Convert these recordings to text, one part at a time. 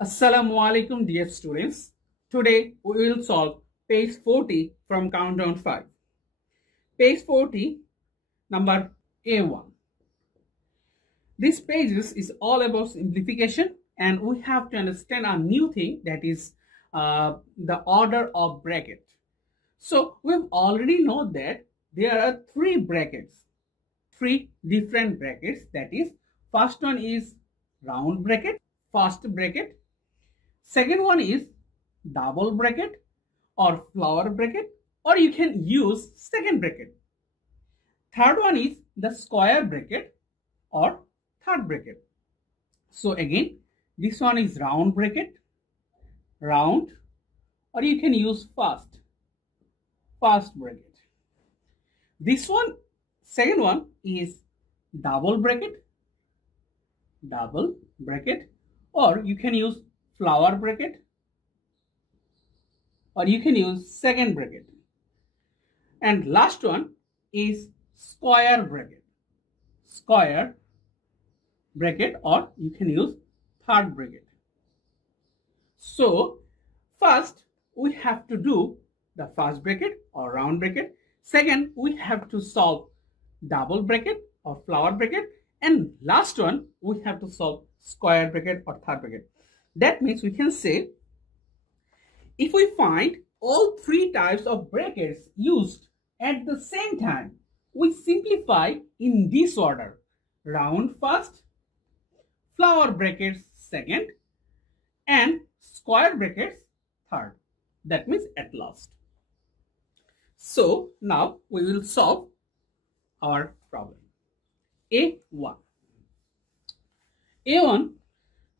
Assalamu alaikum dear students. Today we will solve page 40 from countdown 5. Page 40 number A1. This page is all about simplification and we have to understand a new thing, that is the order of bracket. So we've already know that there are three brackets, three different brackets. That is, first one is round bracket, first bracket. Second one is double bracket or flower bracket, or you can use second bracket. Third one is the square bracket or third bracket. So again, this one is round bracket, round, or you can use first bracket. This one, second one is double bracket, or you can use flower bracket, or you can use second bracket. And last one is square bracket, or you can use third bracket. So first we have to do the first bracket or round bracket. Second, we have to solve double bracket or flower bracket, and last one we have to solve square bracket or third bracket. That means we can say, if we find all three types of brackets used at the same time, we simplify in this order: round first, flower brackets second, and square brackets third. That means at last. So now we will solve our problem. A1. A1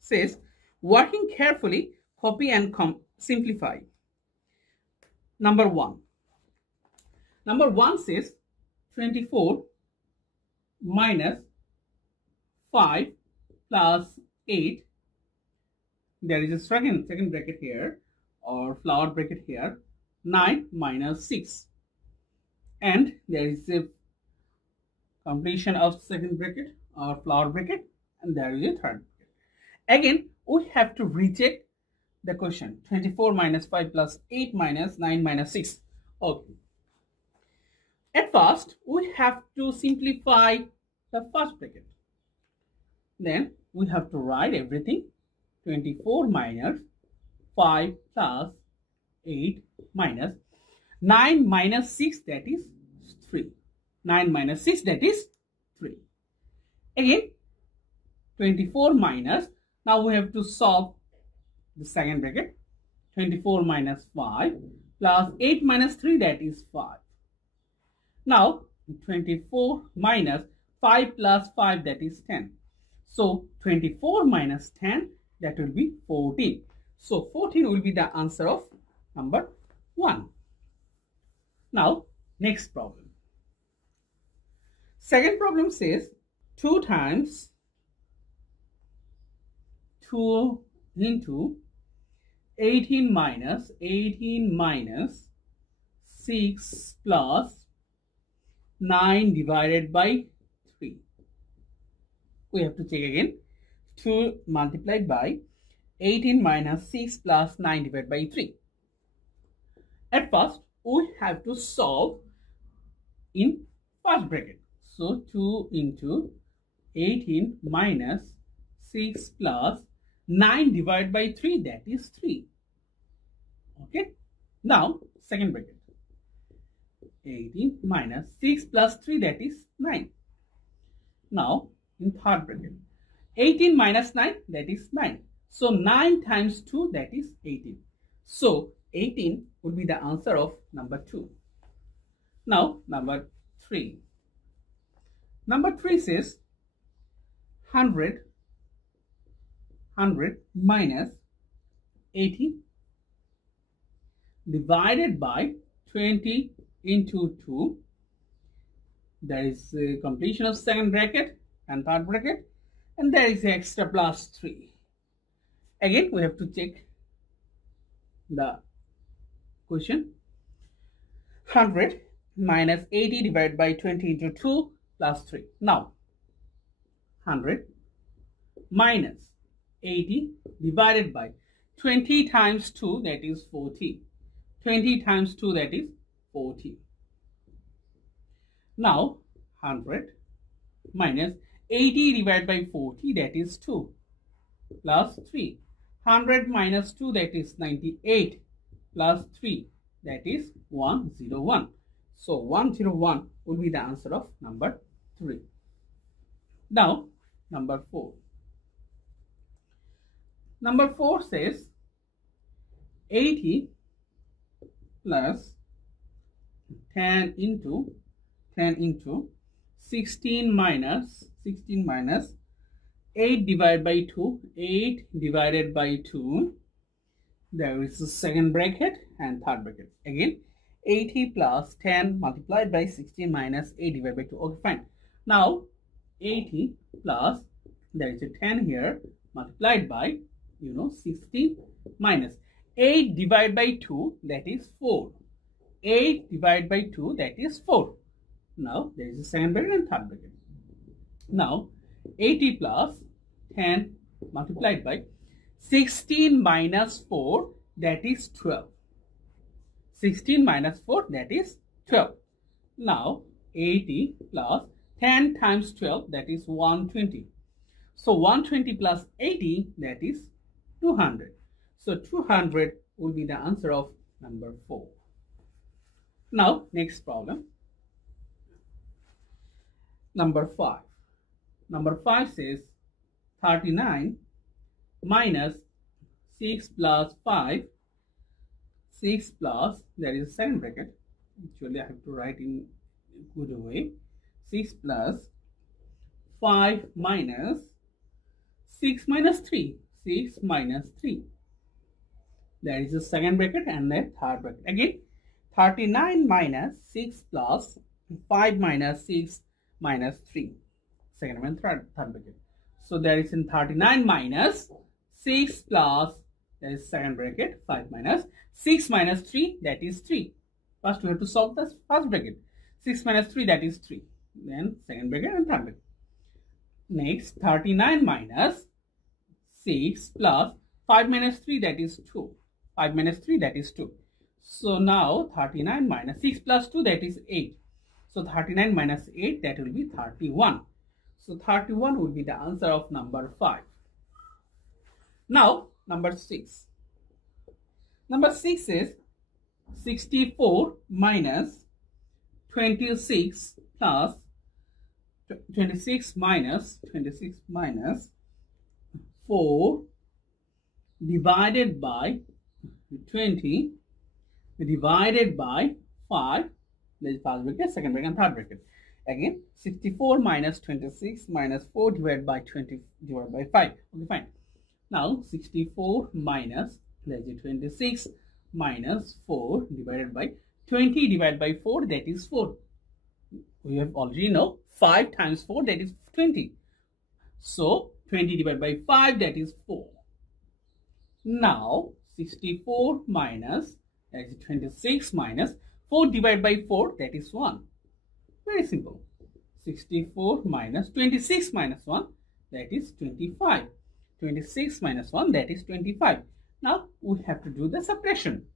says, working carefully, copy and simplify. Number 1. Number 1 says 24 minus 5 plus 8. There is a second bracket here or flower bracket here. 9 minus 6. And there is a completion of second bracket or flower bracket, and there is a third bracket. Again, we have to recheck the question. 24 minus 5 plus 8 minus 9 minus 6. Okay. At first, we have to simplify the first bracket. Then we have to write everything. 24 minus 5 plus 8 minus 9 minus 6, that is 3. 9 minus 6, that is 3. Again, 24 minus, now we have to solve the second bracket. 24 minus 5 plus 8 minus 3, that is 5. Now 24 minus 5 plus 5, that is 10. So 24 minus 10, that will be 14. So 14 will be the answer of number 1. Now next problem. Second problem says 2 times 2 into 18 minus 6 plus 9 divided by 3. We have to check again. 2 multiplied by 18 minus 6 plus 9 divided by 3. At first, we have to solve in first bracket. So 2 into 18 minus 6 plus 9 divided by 3, that is 3. Okay. Now second bracket. 18 minus 6 plus 3, that is 9. Now in third bracket. 18 minus 9, that is 9. So 9 times 2, that is 18. So 18 would be the answer of number 2. Now number 3. Number 3 says 100 minus 80 divided by 20 into 2. There is a completion of second bracket and third bracket, and there is extra plus 3. Again, we have to check the question. 100 minus 80 divided by 20 into 2 plus 3. Now 100 minus 80 divided by 20 times 2, that is 40. 20 times 2, that is 40. Now 100 minus 80 divided by 40, that is 2, plus 3. 100 minus 2, that is 98, plus 3, that is 101. So 101 will be the answer of number 3. Now number 4. Number 4 says 80 plus 10 into 16 minus 8 divided by 2. 8 divided by 2. There is a second bracket and third bracket. Again 80 plus 10 multiplied by 16 minus 8 divided by 2. Okay, fine. Now 80 plus, there is a 10 here, multiplied by 16 minus 8 divided by 2, that is 4. 8 divided by 2, that is 4. Now there is a second bracket and third bracket. Now 80 plus 10 multiplied by 16 minus 4, that is 12. 16 minus 4, that is 12. Now 80 plus 10 times 12, that is 120. So 120 plus 80, that is 200. So 200 will be the answer of number 4. Now next problem. Number 5. Number 5 says 39 minus 6 plus 5. 6 plus, there is a second bracket. Actually, I have to write in a good way. 6 plus 5 minus 6 minus 3. 6 minus 3. There is a second bracket and a third bracket. Again, 39 minus 6 plus 5 minus 6 minus 3. Second and third bracket. So there is in 39 minus 6 plus, there is second bracket, 5 minus 6 minus 3, that is 3. First we have to solve the first bracket. 6 minus 3, that is 3. Then second bracket and third bracket. Next 39 minus 6 plus 5 minus 3, that is 2. 5 minus 3, that is 2. So now 39 minus 6 plus 2, that is 8. So 39 minus 8, that will be 31. So 31 will be the answer of number 5. Now number 6. Number 6 is 64 minus 26 plus 26 minus 4 divided by 20 divided by 5. There is first bracket, second bracket and third bracket. Again 64 minus 26 minus 4 divided by 20 divided by 5. Okay, fine. Now 64 minus, there is 26 minus 4 divided by 20 divided by 4, that is 4. We have already know 5 times 4, that is 20. So 20 divided by 5, that is 4. Now 64 minus, that is 26 minus 4 divided by 4, that is 1. Very simple. 64 minus 26 minus 1, that is 25. 26 minus 1, that is 25. Now we have to do the subtraction.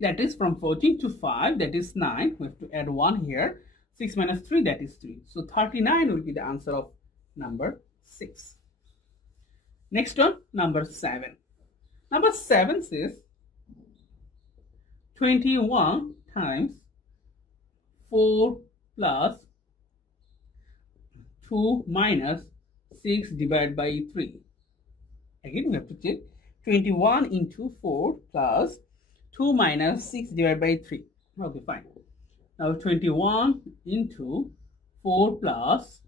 That is from 14 to 5, that is 9. We have to add 1 here. 6 minus 3, that is 3. So 39 will be the answer of number 6. Next one, number 7. Number 7 says 21 times 4 plus 2 minus 6 divided by 3. Again, we have to check 21 into 4 plus 2 minus 6 divided by 3. Okay, fine. Now 21 into 4 plus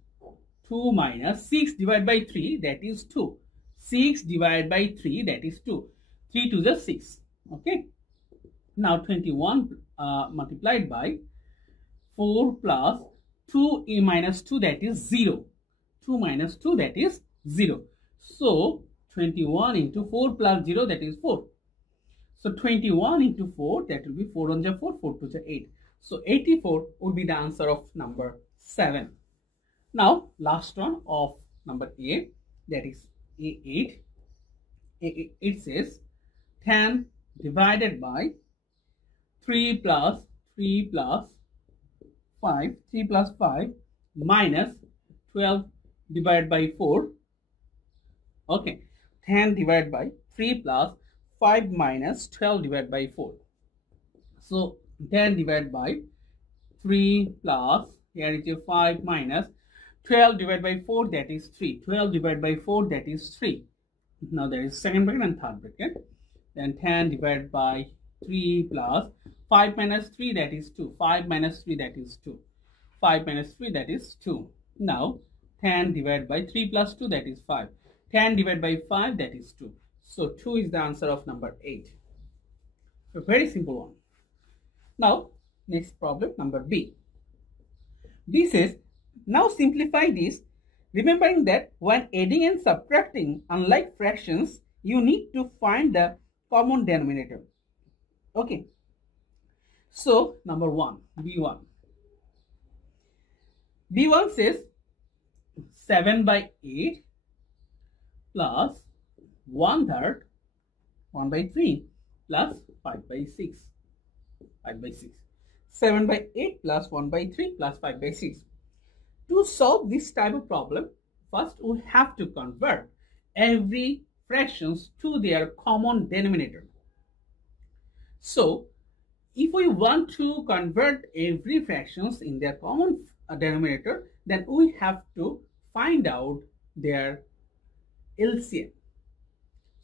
2 minus 6 divided by 3, that is 2. 6 divided by 3, that is 2. 3 to the 6. Okay. Now 21 multiplied by 4 plus 2 minus 2, that is 0. 2 minus 2, that is 0. So 21 into 4 plus 0, that is 4. So 21 into 4, that will be 4 on the 4, 4 to the 8. So 84 would be the answer of number 7. Now last one of number 8, that is 8, it says 10 divided by 3 plus 5, 3 plus 5 minus 12 divided by 4. Okay, 10 divided by 3 plus 5 minus 12 divided by 4. So 10 divided by 3 plus, here is a 5 minus 12 divided by 4, that is 3. 12 divided by 4, that is 3. Now there is second bracket and third bracket. Then 10 divided by 3 plus 5 minus 3, that is 2. 5 minus 3, that is 2. 5 minus 3, that is 2. Now 10 divided by 3 plus 2, that is 5. 10 divided by 5, that is 2. So 2 is the answer of number 8. A very simple one. Now next problem, number B. B says, now simplify this, remembering that when adding and subtracting unlike fractions, you need to find the common denominator. Okay. So number 1, B1. B1 says 7 by 8 plus 1/3, 1 by 3 plus 5 by 6. 5 by 6. 7 by 8 plus 1 by 3 plus 5 by 6. To solve this type of problem, first we have to convert every fractions to their common denominator. So if we want to convert every fractions in their common denominator, then we have to find out their LCM.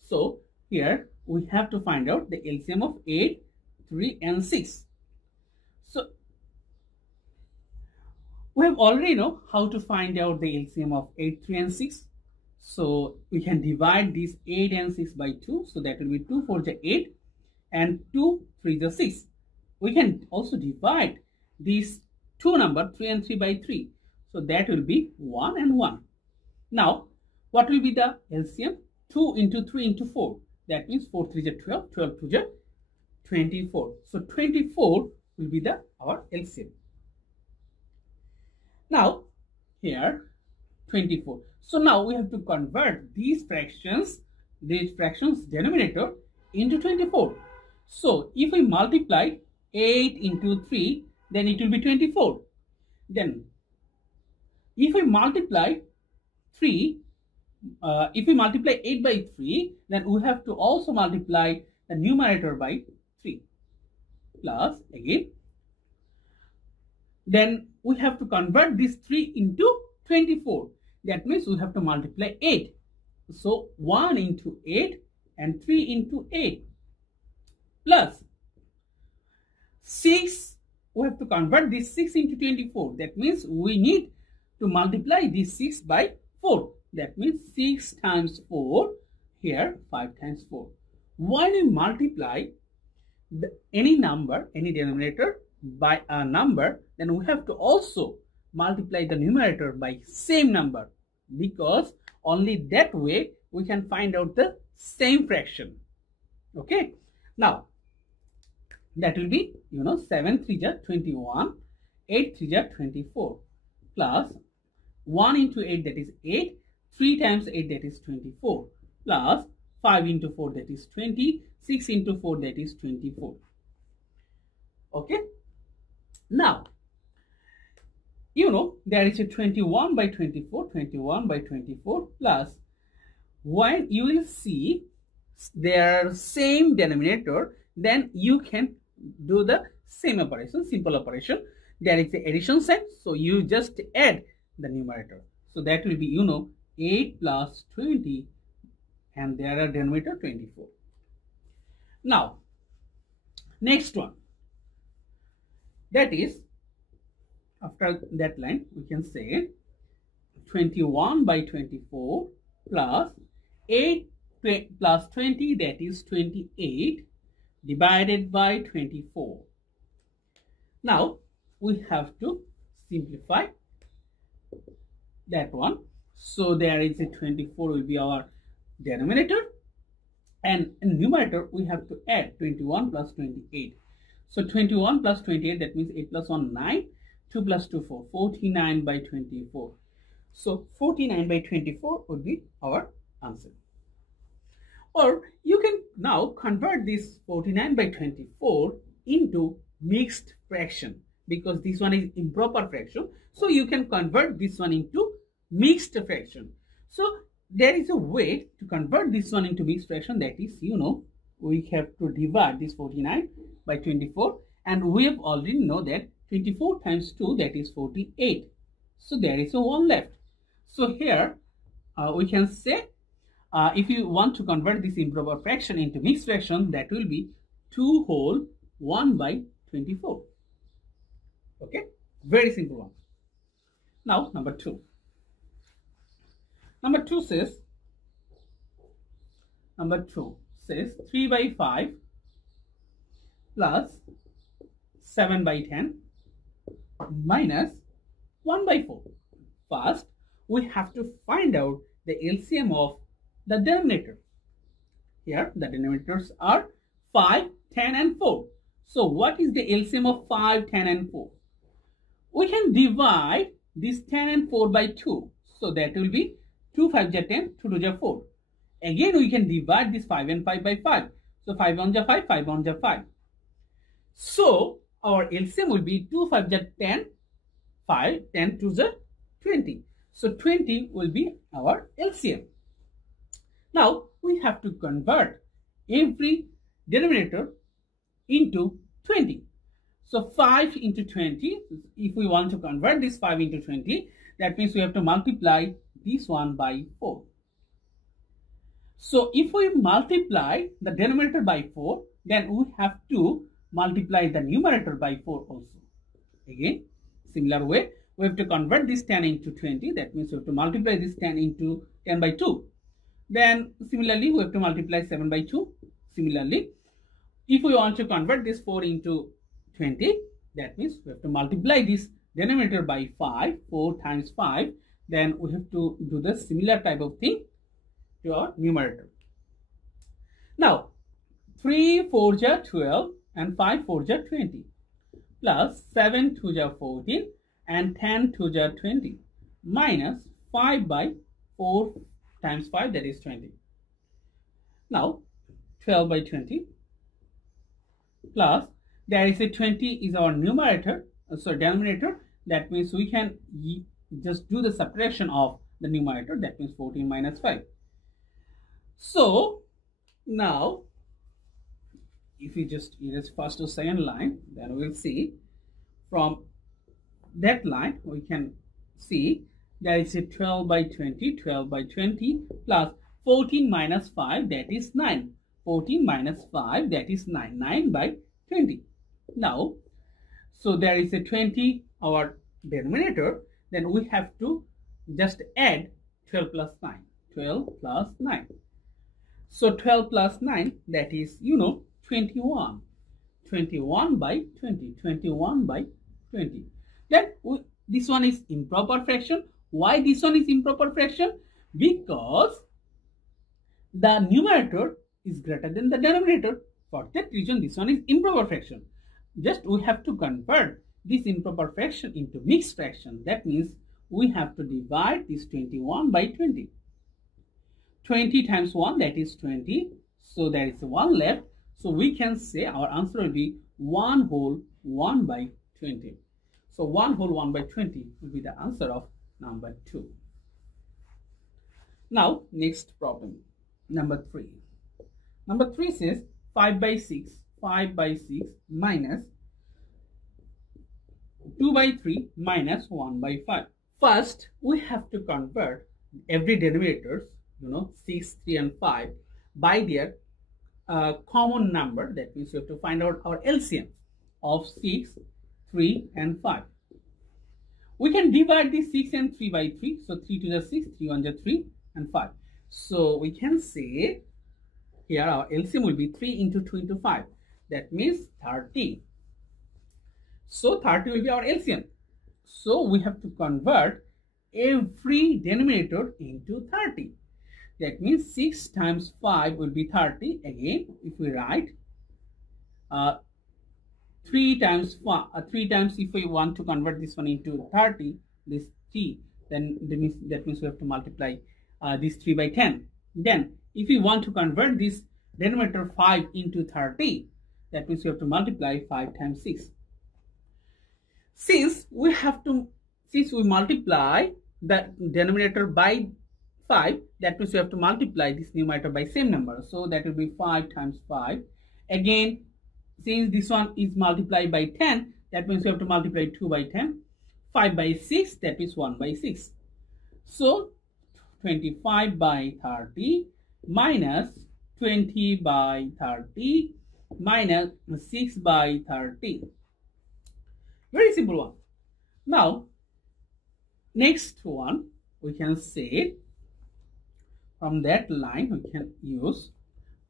So here we have to find out the LCM of 8, 3 and 6. So we have already know how to find out the LCM of 8, 3 and 6. So we can divide these 8 and 6 by 2. So that will be 2 4 is 8 and 2 3 is 6. We can also divide these two numbers 3 and 3 by 3. So that will be 1 and 1. Now what will be the LCM? 2 into 3 into 4. That means 4 3 is 12, 12 2 is 24. So 24 will be our LCM. Now here 24. So now we have to convert these fractions denominator into 24. So if we multiply 8 into 3, then it will be 24. Then if we multiply 8 by 3, then we have to also multiply the numerator by 3 plus again. Then we have to convert this 3 into 24. That means we have to multiply 8. So 1 into 8 and 3 into 8 plus 6. We have to convert this 6 into 24. That means we need to multiply this 6 by 4. That means 6 times 4, here 5 times 4. When we multiply any number, any denominator by a number, then we have to also multiply the numerator by same number, because only that way we can find out the same fraction. Okay. Now that will be 7 3 is 21, 8 3 is 24 plus 1 into 8, that is 8, 3 times 8, that is 24 plus 5 into 4, that is 20, 6 into 4, that is 24. Okay. Now there is a 21 by 24, 21 by 24 plus, when you will see their same denominator, then you can do the same operation, simple operation. There is the addition sign, so you just add the numerator. So that will be 8 plus 20, and there are denominator 24. Now next one, that is, after that line we can say 21 by 24 plus 8 plus 20, that is 28, divided by 24. Now we have to simplify that one. So there is a 24 will be our denominator, and in numerator we have to add 21 plus 28. So 21 plus 28, that means 8 plus 1 9, 2 plus 2 4, 49 by 24. So 49 by 24 would be our answer. Or you can now convert this 49 by 24 into mixed fraction, because this one is improper fraction. So you can convert this one into mixed fraction. So there is a way to convert this one into mixed fraction, that is, we have to divide this 49 by 24, and we have already know that 24 times 2, that is 48. So there is a 1 left. So here we can say, if you want to convert this improper fraction into mixed fraction, that will be 2 whole 1 by 24. Okay, very simple one. Now number 2. Number 2 says 3 by 5 plus 7 by 10 minus 1 by 4. First, we have to find out the LCM of the denominator. Here, the denominators are 5, 10 and 4. So, what is the LCM of 5, 10 and 4? We can divide this 10 and 4 by 2. So, that will be 2 5 ja 10, 2 2 ja 4. Again, we can divide this 5 and 5 by 5. So, 5 1 ja 5, 5 1 ja 5. So, our LCM will be 2 5 ja 10, 5, 10 2 ja 20. So, 20 will be our LCM. Now, we have to convert every denominator into 20. So, 5 into 20, if we want to convert this 5 into 20, that means we have to multiply this one by 4. So, if we multiply the denominator by 4, then we have to multiply the numerator by 4 also. Again, similar way, we have to convert this 10 into 20. That means we have to multiply this 10 into 10 by 2. Then, similarly, we have to multiply 7 by 2. Similarly, if we want to convert this 4 into 20, that means we have to multiply this denominator by 5, 4 times 5. Then we have to do the similar type of thing to our numerator. Now, 3 4 ja 12 and 5 4 ja 20 plus 7 2 ja 14 and 10 2 ja 20 minus 5 by 4 times 5, that is 20. Now, 12 by 20 plus, there is a 20 is our numerator, denominator. That means we can just do the subtraction of the numerator. That means 14 minus 5. So, now, if we just erase first to second line, then we will see from that line, we can see there is a 12 by 20, 12 by 20 plus 14 minus 5, that is 9. 14 minus 5, that is 9. 9 by 20. Now, so there is a 20, our denominator, then we have to just add 12 plus 9. 12 plus 9. So 12 plus 9, that is, 21. 21 by 20. 21 by 20. Then this one is improper fraction. Why this one is improper fraction? Because the numerator is greater than the denominator. For that reason, this one is improper fraction. Just we have to convert this improper fraction into mixed fraction. That means we have to divide this 21 by 20. 20 times 1, that is 20. So there is 1 left. So we can say our answer will be 1 whole 1 by 20. So 1 whole 1 by 20 will be the answer of number 2. Now, next problem, number 3. Number 3 says 5 by 6 minus 2 by 3 minus 1 by 5. First, we have to convert every denominators, 6, 3 and 5 by their common number. That means we have to find out our LCM of 6, 3 and 5. We can divide this 6 and 3 by 3. So 3 to the 6, 3 1 to 3 and 5. So we can say here our LCM will be 3 into 2 into 5. That means 30. So 30 will be our LCM. So we have to convert every denominator into 30. That means 6 times 5 will be 30. Again, if we write 3 times if we want to convert this one into 30, this 3, then that means we have to multiply this 3 by 10. Then if we want to convert this denominator 5 into 30, that means you have to multiply 5 times 6. Since we multiply the denominator by 5, that means we have to multiply this numerator by same number. So that will be 5 times 5. Again, since this one is multiplied by 10, that means we have to multiply 2 by 10. 5 by 6, that is 1 by 6. So 25 by 30 minus 20 by 30 minus 6 by 30. Very simple one. Now, next one, we can say from that line, we can use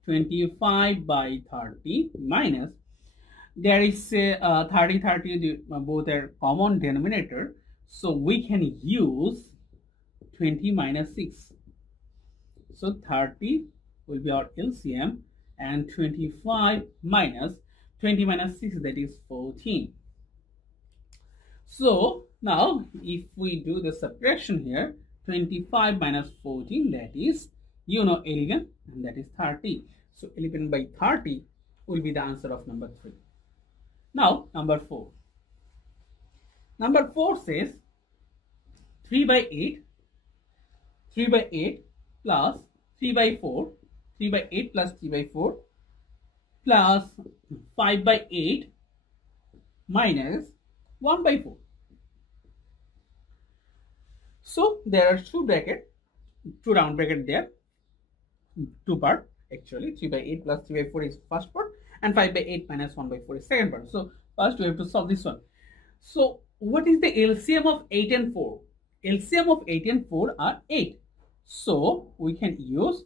25 by 30 minus, there is a 30, 30, both are common denominator. So we can use 20 minus 6. So 30 will be our LCM, and 25 minus 20 minus 6, that is 14. So now if we do the subtraction here, 25 minus 14, that is 11, and that is 30. So 11 by 30 will be the answer of number 3. Now number 4. Number 4 says 3 by 8 plus 3 by 4, 3 by 8 plus 3 by 4 plus 5 by 8 minus 1 by 4. So there are two round bracket there, two part actually. 3 by 8 plus 3 by 4 is first part, and 5 by 8 minus 1 by 4 is second part. So first we have to solve this one. So what is the LCM of 8 and 4? LCM of 8 and 4 are 8. So we can use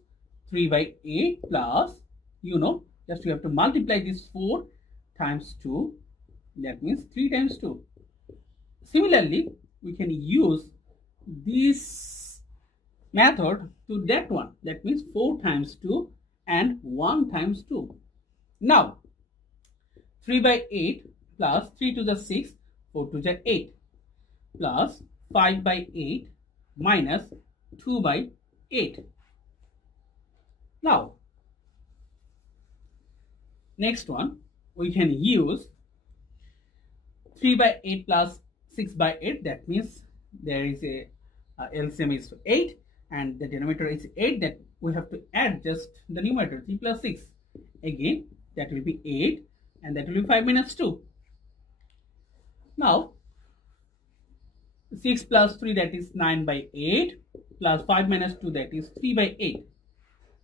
3 by 8 plus, just we have to multiply this 4 times 2. That means 3 times 2. Similarly, we can use this method to that one. That means 4 times 2 and 1 times 2. Now, 3 by 8 plus 3 to the 6, 4 to the 8 plus 5 by 8 minus 2 by 8. Now, next one, we can use 3 by 8 plus 6 by 8. That means there is a LCM is 8 and the denominator is 8. That we have to add just the numerator 3 plus 6. Again, that will be 8 and that will be 5 minus 2. Now, 6 plus 3, that is 9 by 8 plus 5 minus 2, that is 3 by 8.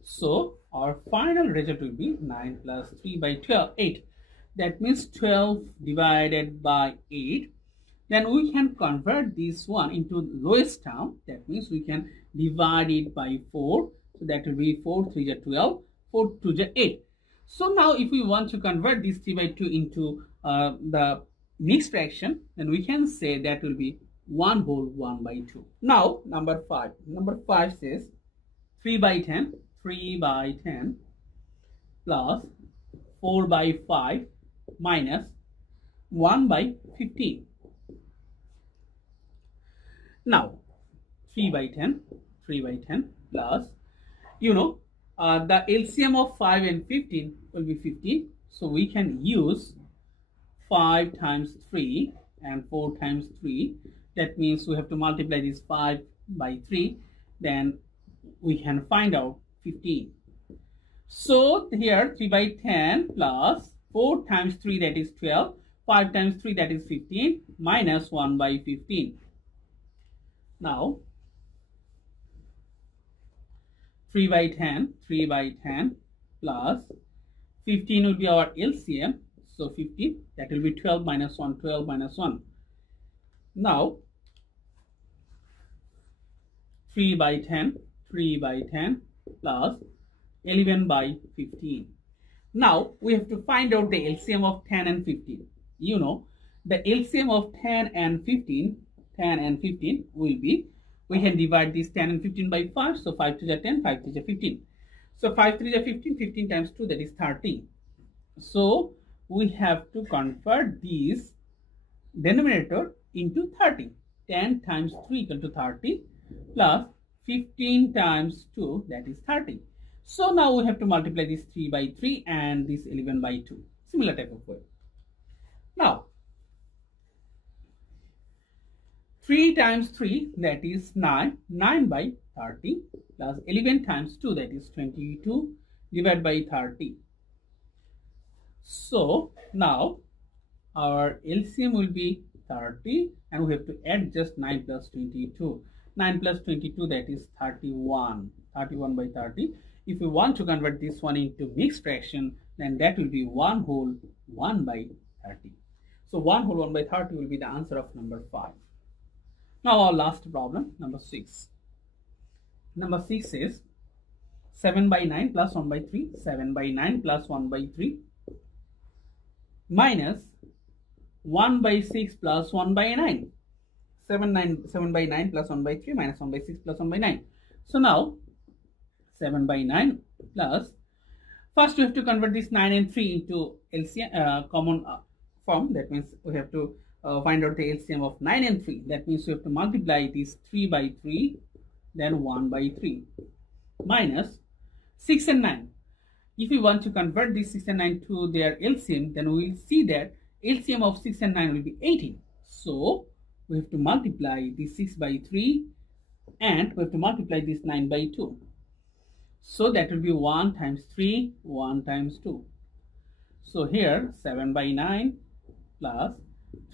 So our final result will be 9 plus 3 by 12, 8. That means 12 divided by 8. Then we can convert this one into lowest term. That means we can divide it by 4. So that will be 4 3 is 12, 4 2 is 8. So now if we want to convert this 3 by 2 into the mixed fraction, then we can say that will be 1 whole 1 by 2. Now number 5. Number 5 says 3 by 10 plus 4 by 5 minus 1 by 15. Now 3 by 10 plus, the LCM of 5 and 15 will be 15. So we can use 5 times 3 and 4 times 3. That means we have to multiply this 5 by 3. Then we can find out 15. So here 3 by 10 plus 4 times 3, that is 12. 5 times 3, that is 15 minus 1 by 15. Now 3 by 10 plus 15 will be our LCM. So 15, that will be 12 minus 1, 12 minus 1. Now 3 by 10 plus 11 by 15. Now we have to find out the LCM of 10 and 15. The LCM of 10 and 15 will be, we can divide this 10 and 15 by 5. So 5 to the 10, 5 to the 15. So 5 to the 15, 15 times 2, that is 30. So we have to convert this denominator into 30. 10 times 3 equal to 30 plus 15 times 2, that is 30. So now we have to multiply this 3 by 3 and this 11 by 2. Similar type of way. Now, 3 times 3, that is 9. 9 by 30 plus 11 times 2, that is 22 divided by 30. So now our LCM will be 30 and we have to add just 9 plus 22. 9 plus 22, that is 31. 31 by 30. If we want to convert this one into mixed fraction, then that will be 1 whole 1 by 30. So 1 whole 1 by 30 will be the answer of number 5. Now our last problem, number 6. Number 6 is 7 by 9 plus 1 by 3. 7 by 9 plus 1 by 3 minus 1 by 6 plus 1 by 9. 7 by 9 plus 1 by 3 minus 1 by 6 plus 1 by 9. So now 7 by 9 plus, first we have to convert this 9 and 3 into LCM, common form. That means we have to find out the LCM of 9 and 3. That means we have to multiply this 3 by 3, then 1 by 3 minus 6 and 9. If we want to convert this 6 and 9 to their LCM, then we will see that LCM of 6 and 9 will be 18. So we have to multiply this 6 by 3 and we have to multiply this 9 by 2. So that will be 1 times 3, 1 times 2. So here 7 by 9 plus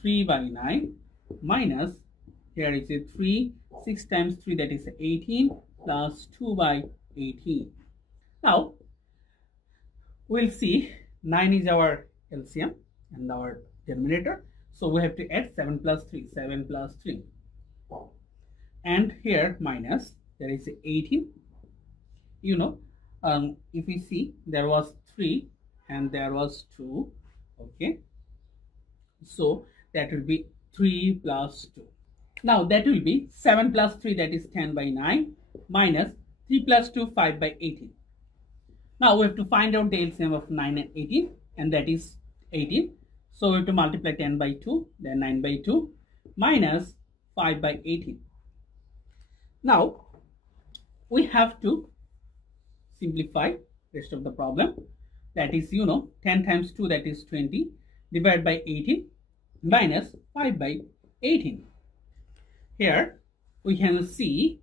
3 by 9 minus, here is a 3, 6 times 3, that is 18 plus 2 by 18. Now we'll see 9 is our LCM and our denominator. So we have to add 7 plus 3, 7 plus 3. And here minus, there is 18. You know, if we see, there was 3 and there was 2. Okay. So that will be 3 plus 2. Now that will be 7 plus 3, that is 10 by 9 minus 3 plus 2, 5 by 18. Now we have to find out the LCM of 9 and 18, and that is 18. So we have to multiply 10 by 2, then 9 by 2 minus 5 by 18. Now we have to simplify rest of the problem. That is, 10 times 2, that is 20, divided by 18 minus 5 by 18. Here we can see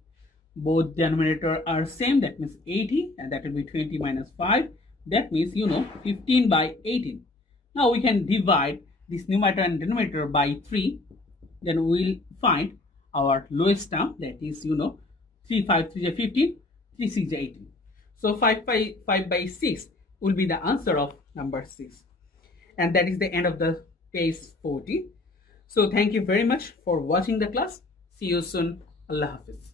both denominator are same, that means 80, and that will be 20 minus 5. That means 15 by 18. Now we can divide this numerator and denominator by 3. Then we will find our lowest term, that is 3 5 3 is 15, 3 6 is 18. So 5 by 6 will be the answer of number 6. And that is the end of the page 40. So thank you very much for watching the class. See you soon. Allah Hafiz.